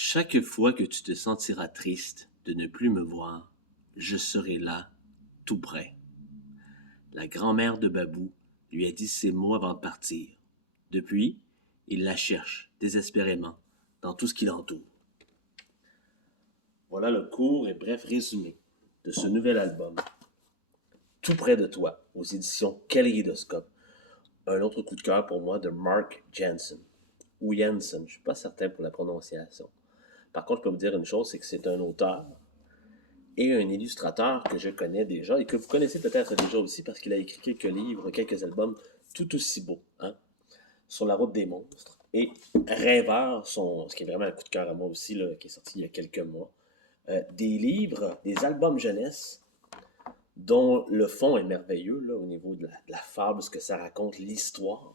Chaque fois que tu te sentiras triste de ne plus me voir, je serai là, tout près. La grand-mère de Babou lui a dit ces mots avant de partir. Depuis, il la cherche désespérément dans tout ce qui l'entoure. Voilà le court et bref résumé de ce nouvel album, Tout près de toi, aux éditions Kaléidoscope. Un autre coup de cœur pour moi de Mark Jansen, ou Jansen, je ne suis pas certain pour la prononciation. Par contre, je peux vous dire une chose, c'est que c'est un auteur et un illustrateur que je connais déjà et que vous connaissez peut-être déjà aussi parce qu'il a écrit quelques livres, quelques albums tout aussi beaux, hein? Sur la route des monstres et Rêveur, ce qui est vraiment un coup de cœur à moi aussi, là, qui est sorti il y a quelques mois. Des livres, des albums jeunesse dont le fond est merveilleux là, au niveau de la fable, ce que ça raconte, l'histoire,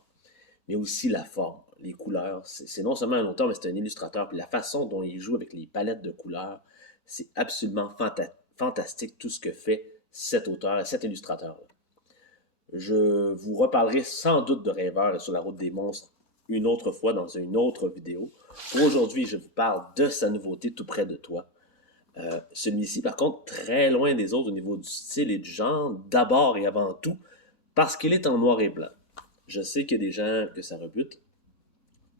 mais aussi la forme, les couleurs. C'est non seulement un auteur, mais c'est un illustrateur. Puis la façon dont il joue avec les palettes de couleurs, c'est absolument fantastique tout ce que fait cet auteur et cet illustrateur-là. Je vous reparlerai sans doute de Rêveur sur la route des monstres une autre fois dans une autre vidéo. Pour aujourd'hui, je vous parle de sa nouveauté tout près de toi. Celui-ci, par contre, très loin des autres au niveau du style et du genre, d'abord et avant tout, parce qu'il est en noir et blanc. Je sais qu'il y a des gens que ça rebute.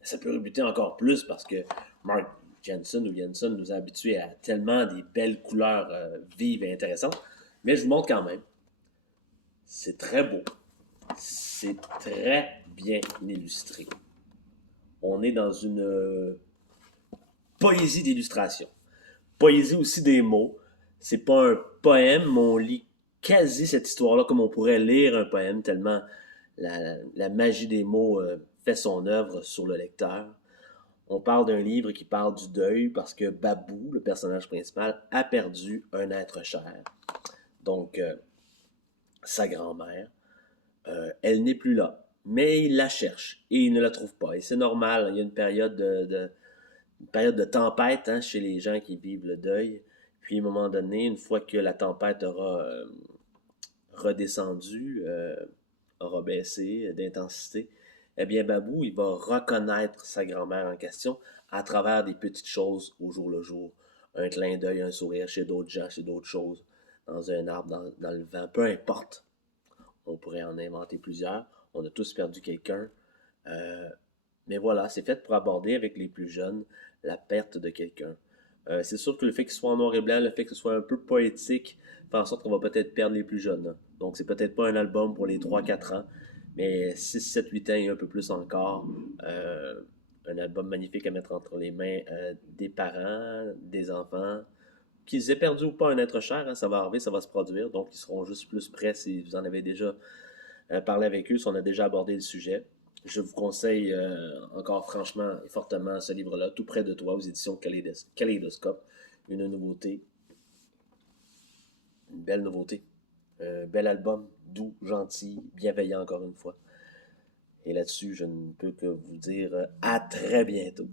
Ça peut rebuter encore plus parce que Mark Jensen ou Jensen nous a habitués à tellement des belles couleurs vives et intéressantes. Mais je vous montre quand même. C'est très beau. C'est très bien illustré. On est dans une poésie d'illustration. Poésie aussi des mots. C'est pas un poème, mais on lit quasi cette histoire-là comme on pourrait lire un poème, tellement la magie des mots fait son œuvre sur le lecteur. On parle d'un livre qui parle du deuil parce que Babou, le personnage principal, a perdu un être cher. Donc, sa grand-mère. Elle n'est plus là, mais il la cherche et il ne la trouve pas. Et c'est normal, il y a une période de tempête hein, chez les gens qui vivent le deuil. Puis, à un moment donné, une fois que la tempête aura redescendu, aura baissé d'intensité, eh bien, Babou, il va reconnaître sa grand-mère en question à travers des petites choses au jour le jour. Un clin d'œil, un sourire chez d'autres gens, chez d'autres choses, dans un arbre, dans le vent, peu importe. On pourrait en inventer plusieurs. On a tous perdu quelqu'un. Euh, mais voilà, c'est fait pour aborder avec les plus jeunes la perte de quelqu'un. C'est sûr que le fait qu'il soit en noir et blanc, le fait que ce soit un peu poétique, fait en sorte qu'on va peut-être perdre les plus jeunes. Hein. Donc, c'est peut-être pas un album pour les 3-4 ans, mais 6, 7, 8 ans et un peu plus encore. Euh, un album magnifique à mettre entre les mains des parents, des enfants. Qu'ils aient perdu ou pas un être cher, hein, ça va arriver, ça va se produire. Donc, ils seront juste plus prêts si vous en avez déjà parlé avec eux, si on a déjà abordé le sujet. Je vous conseille encore franchement et fortement ce livre-là, Tout près de toi, aux éditions Kaléidoscope. Une nouveauté, une belle nouveauté. Un bel album, doux, gentil, bienveillant encore une fois. Et là-dessus, je ne peux que vous dire à très bientôt.